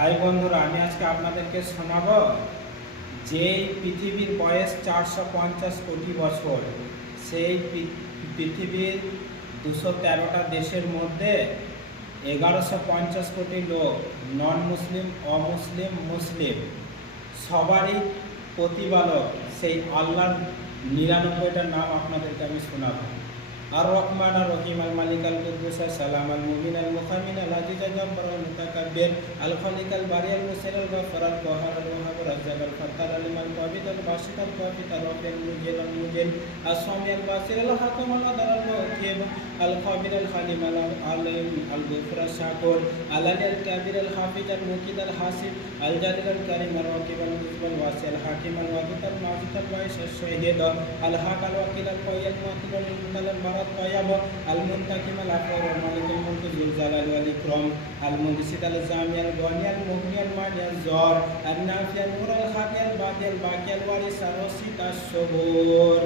High বন্ধুরা, আমি আজকে আপনাদেরকে শোনাবো যে পৃথিবীর বয়স 450 কোটি বছর, সেই পৃথিবীর 213টা দেশের মধ্যে 1150 কোটি লোক নন মুসলিম, অমুসলিম, মুসলিম সবারই প্রতিপালক সেই আল্লাহর 99টা নাম আপনাদেরকে আমি শোনাবো। আর রহমান আর রহিম, আল মালিক, আল কুদ্দুস, আল সালাম, আল মুমিন, আল মুহাইমিন, আল আজিজ, আল জব্বার, আল মুতাকাব্বির, আল খালিক, আল বারি, আল মুসির, আল গফফার, আল কাহ্হার, আল ওয়াহাব, আল রাজ্জাক, আল ফাত্তার, আল আল কাবিদ, আল বাসিত, আল কাফিত, আল রাফি, আল মুজির, আল মুজির, আল সামি, আল বাসির, আল হাকিম, আল আদল, আল মুকিব, আল খাবির, আল হালিম, আল আলিম, আল গফুর, আল শাকুর, আল আলী, আল কাবির, আল হাফিজ, আল মুকিদ, আল হাসিব, আল জালিল, আল কারিম, আল রাকিব, আল মুজিব, আল ওয়াসি, আল হাকিম, আল ওয়াদুদ, আল মাজিদ, আল বাইশ, আল শাহীদ, আল হক, আল ওয়াকিল, আল কাইয়্যিম, আল মুতিব, আল মুতাল, আল বারাত, তাইয়্যিব, المنتقم الأكبر المالك الملك ذو الجلال والإكرام المقسط الجامع الغني المغني المانع الزهر النافع النور الحق الباقي الوارث الرشيد الصبور।